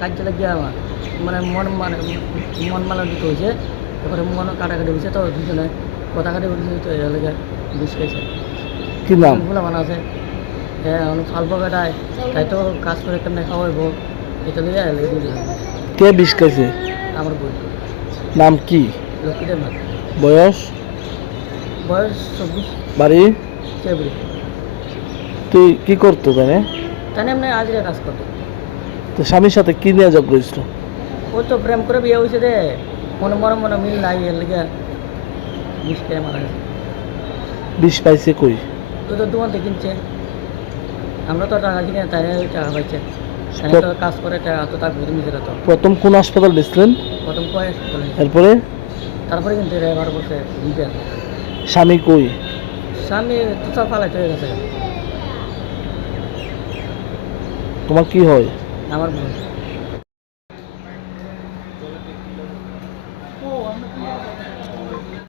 কাজে লাগিয়ে আমার। মানে মন মানে মন মালা দিতে হয়েছে তারপরে মন কাটাকাটি হয়েছে তো দুজনে কথা কাটি উঠেছে তো লেগে বিষ খেয়েছে। কি নাম? ভুলা মানা আছে। হ্যাঁ অনেক ফাল্প কাটায় তাই তো কাজ করে কেমনে খাওয়াইবো? এটা লিয়ে দিলাম কে বিষ খাইছে আমার বই নাম কি? লক্ষ্মীদেব না বয়স? বয়স চব্বিশ। বাড়ি? চেবড়ি তুই কি করতো তাই তাই এমনি আজকে কাজ করতো। তো স্বামীর সাথে কি নিয়ে ঝগড়া হয়েছিল? ও তো প্রেম করে বিয়ে হয়েছে রে মনে মনে মনে মিল নাই এর লেগে বিষ খেয়ে মারা গেছে। বিষ পাইছে কই? তো তো দোকানতে কিনছে। আমরা তো টাকা কিনে তাই টাকা পাইছে। তাই তো কাজ করে টাকা তো তার বুঝে নিজেরা তো। প্রথম কোন হাসপাতাল দিয়েছিলেন? প্রথম কয়ে চলে এরপরে? তারপরে কিন্তু এবার বসে দিবে স্বামী কই? স্বামী তো সব পালাইতে হয়ে গেছে। তোমার কি হয়? আমার ভুল ও